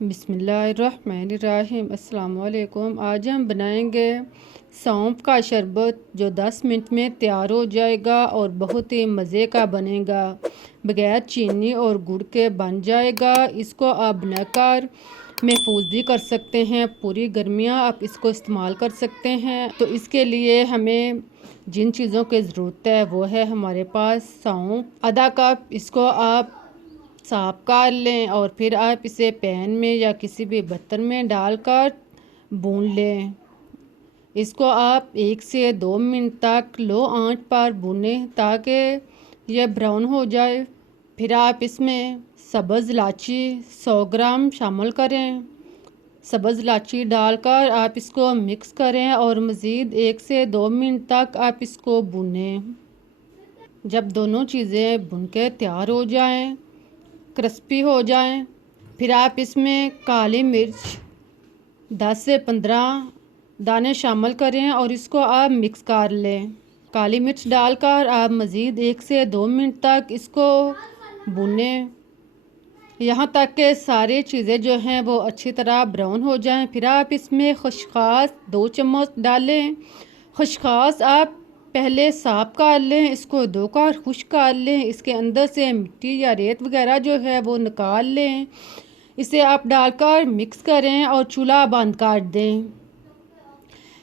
बिस्मिल्लाहिर्रहमानिर्रहीम। अस्सलाम वालेकुम। आज हम बनाएंगे सौंफ का शरबत जो 10 मिनट में तैयार हो जाएगा और बहुत ही मज़े का बनेगा। बगैर चीनी और गुड़ के बन जाएगा। इसको आप बनाकर महफूज भी कर सकते हैं, पूरी गर्मियाँ आप इसको इस्तेमाल कर सकते हैं। तो इसके लिए हमें जिन चीज़ों की ज़रूरत है वो है हमारे पास सौंफ आधा कप। इसको आप साफ कर लें और फिर आप इसे पैन में या किसी भी बर्तन में डालकर भून लें। इसको आप 1 से 2 मिनट तक लो आंच पर भूनें ताकि यह ब्राउन हो जाए। फिर आप इसमें सब्ज़ इलायची 100 ग्राम शामिल करें। सब्ज़ इलायची डालकर आप इसको मिक्स करें और मज़ीद 1 से 2 मिनट तक आप इसको भूनें। जब दोनों चीज़ें भुन के तैयार हो जाएं, क्रिस्पी हो जाएं, फिर आप इसमें काली मिर्च 10 से 15 दाने शामिल करें और इसको आप मिक्स कर लें। काली मिर्च डालकर आप मज़ीद 1 से 2 मिनट तक इसको भूनें, यहाँ तक कि सारी चीज़ें जो हैं वो अच्छी तरह ब्राउन हो जाएं। फिर आप इसमें खसखस 2 चम्मच डालें। खसखस आप पहले साफ कर लें, इसको धोकर खुश्क कर लें, इसके अंदर से मिट्टी या रेत वगैरह जो है वो निकाल लें। इसे आप डालकर मिक्स करें और चूल्हा बंद कर दें।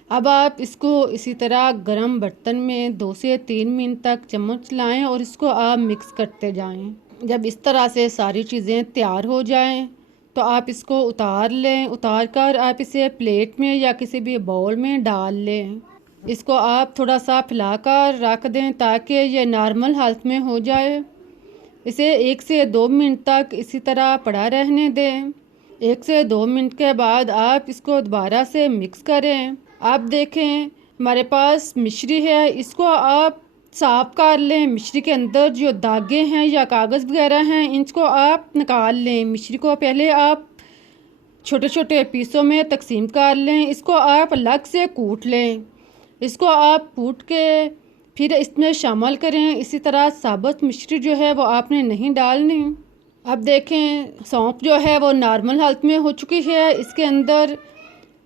अब आप इसको इसी तरह गरम बर्तन में 2 से 3 मिनट तक चम्मच चलाएं और इसको आप मिक्स करते जाएं। जब इस तरह से सारी चीज़ें तैयार हो जाएं तो आप इसको उतार लें। उतार कर आप इसे प्लेट में या किसी भी बाउल में डाल लें। इसको आप थोड़ा सा फैलाकर रख दें ताकि ये नॉर्मल हालत में हो जाए। इसे 1 से 2 मिनट तक इसी तरह पड़ा रहने दें। 1 से 2 मिनट के बाद आप इसको दोबारा से मिक्स करें। आप देखें हमारे पास मिश्री है, इसको आप साफ कर लें। मिश्री के अंदर जो दागे हैं या कागज़ वगैरह हैं इनको आप निकाल लें। मिश्री को पहले आप छोटे छोटे पीसों में तकसीम कर लें। इसको आप अलग से कूट लें। इसको आप कूट के फिर इसमें शामिल करें। इसी तरह साबुत मिश्री जो है वो आपने नहीं डालनी। अब देखें सौंफ जो है वो नॉर्मल हालत में हो चुकी है। इसके अंदर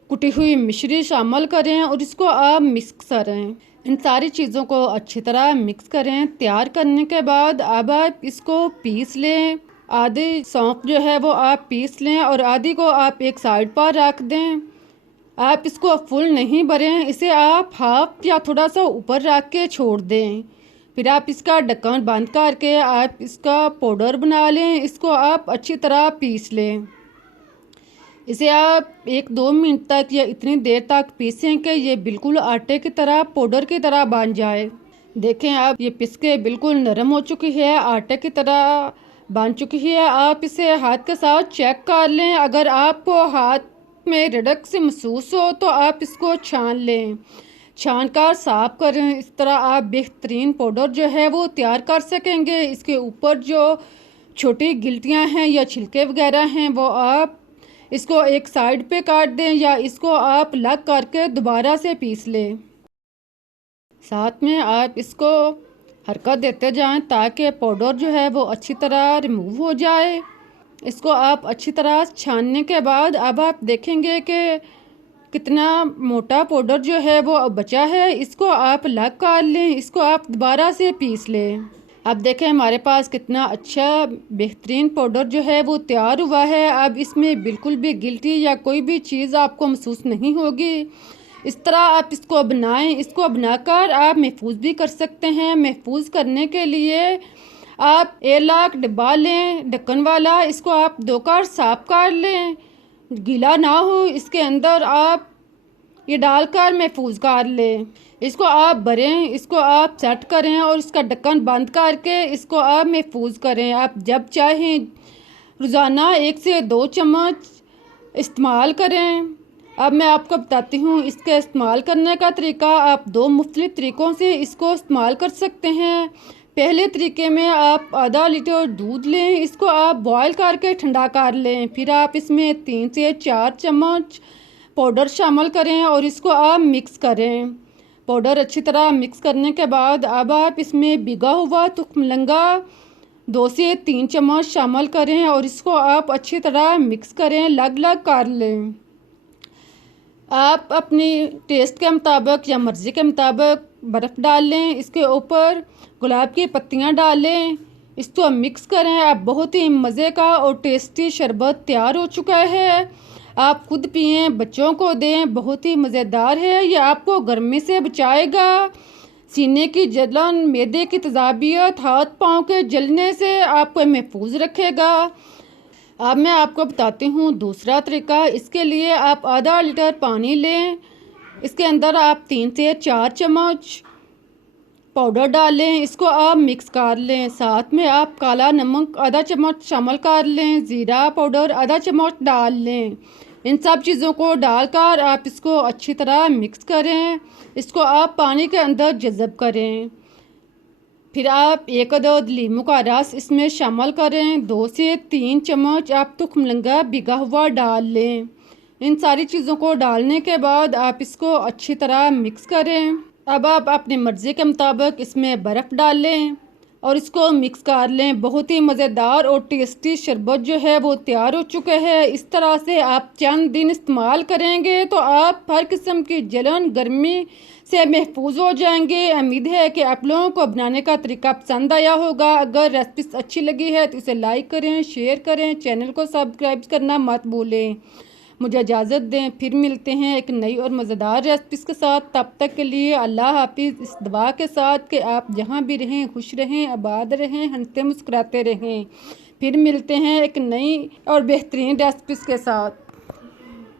कुटी हुई मिश्री शामिल करें और इसको आप मिक्स करें। इन सारी चीज़ों को अच्छी तरह मिक्स करें। तैयार करने के बाद अब आप इसको पीस लें। आधी सौंफ जो है वो आप पीस लें और आधी को आप एक साइड पर रख दें। आप इसको फुल नहीं भरें, इसे आप हाफ या थोड़ा सा ऊपर रख के छोड़ दें। फिर आप इसका ढक्कन बंद करके आप इसका पाउडर बना लें। इसको आप अच्छी तरह पीस लें। इसे आप 1-2 मिनट तक या इतनी देर तक पीसें कि ये बिल्कुल आटे की तरह पाउडर की तरह बन जाए। देखें आप ये पिस के बिल्कुल नरम हो चुकी है, आटे की तरह बन चुकी है। आप इसे हाथ के साथ चेक कर लें। अगर आपको हाथ में रिडक से महसूस हो तो आप इसको छान लें। छान कर साफ करें। इस तरह आप बेहतरीन पाउडर जो है वो तैयार कर सकेंगे। इसके ऊपर जो छोटी गिल्टियां हैं या छिलके वगैरह हैं वो आप इसको एक साइड पे काट दें या इसको आप अलग करके दोबारा से पीस लें। साथ में आप इसको हरकत देते जाएं ताकि पाउडर जो है वो अच्छी तरह रिमूव हो जाए। इसको आप अच्छी तरह छानने के बाद अब आप देखेंगे कि कितना मोटा पाउडर जो है वो बचा है। इसको आप अलग कर लें। इसको आप दोबारा से पीस लें। अब देखें हमारे पास कितना अच्छा बेहतरीन पाउडर जो है वो तैयार हुआ है। अब इसमें बिल्कुल भी गिल्टी या कोई भी चीज़ आपको महसूस नहीं होगी। इस तरह आप इसको बनाएं। इसको बनाकर आप महफूज भी कर सकते हैं। महफूज करने के लिए आप एयरलॉक डिब्बा लें ढक्कन वाला। इसको आप धोकर साफ कर लें, गीला ना हो। इसके अंदर आप ये डालकर महफूज कर लें। इसको आप भरें, इसको आप सेट करें और इसका ढक्कन बंद करके इसको आप महफूज करें। आप जब चाहें रोज़ाना 1 से 2 चम्मच इस्तेमाल करें। अब मैं आपको बताती हूँ इसके इस्तेमाल करने का तरीका। आप 2 मुख्तलिफ तरीक़ों से इसको इस्तेमाल कर सकते हैं। पहले तरीके में आप आधा लीटर दूध लें, इसको आप बॉयल करके ठंडा कर लें। फिर आप इसमें 3 से 4 चम्मच पाउडर शामिल करें और इसको आप मिक्स करें। पाउडर अच्छी तरह मिक्स करने के बाद अब आप इसमें भिगा हुआ तुख मलंगा 2 से 3 चम्मच शामिल करें और इसको आप अच्छी तरह मिक्स करें, अलग अलग कर लें। आप अपनी टेस्ट के मुताबिक या मर्ज़ी के मुताबिक बर्फ़ डाल लें। इसके ऊपर गुलाब की पत्तियां डालें, इसको मिक्स करें। अब बहुत ही मज़े का और टेस्टी शरबत तैयार हो चुका है। आप खुद पिएं, बच्चों को दें, बहुत ही मज़ेदार है। यह आपको गर्मी से बचाएगा, सीने की जलन, मैदे की तेज़ाबियत, हाथ पाँव के जलने से आपको महफूज रखेगा। अब मैं आपको बताती हूँ दूसरा तरीका। इसके लिए आप आधा लीटर पानी लें, इसके अंदर आप 3 से 4 चम्मच पाउडर डालें, इसको आप मिक्स कर लें। साथ में आप काला नमक आधा चम्मच शामिल कर लें, ज़ीरा पाउडर आधा चम्मच डाल लें। इन सब चीज़ों को डालकर आप इसको अच्छी तरह मिक्स करें। इसको आप पानी के अंदर जज़ब करें। फिर आप 1 अदद लीमू का रस इसमें शामिल करें। 2 से 3 चम्मच आप तुखमलंगा भिगा हुआ डाल लें। इन सारी चीज़ों को डालने के बाद आप इसको अच्छी तरह मिक्स करें। अब आप अपनी मर्ज़ी के मुताबिक इसमें बर्फ़ डाल लें और इसको मिक्स कर लें। बहुत ही मज़ेदार और टेस्टी शरबत जो है वो तैयार हो चुका है। इस तरह से आप चंद दिन इस्तेमाल करेंगे तो आप हर किस्म की जलन, गर्मी से महफूज हो जाएंगे। उम्मीद है कि आप लोगों को बनाने का तरीका पसंद आया होगा। अगर रेसिपी अच्छी लगी है तो इसे लाइक करें, शेयर करें, चैनल को सब्सक्राइब करना मत भूलें। मुझे इजाज़त दें, फिर मिलते हैं एक नई और मज़ेदार रेसिपीज़ के साथ। तब तक के लिए अल्लाह हाफिज़। इस दुआ के साथ कि आप जहाँ भी रहें खुश रहें, आबाद रहें, हंसते मुस्कुराते रहें। फिर मिलते हैं एक नई और बेहतरीन रेसिपीज़ के साथ।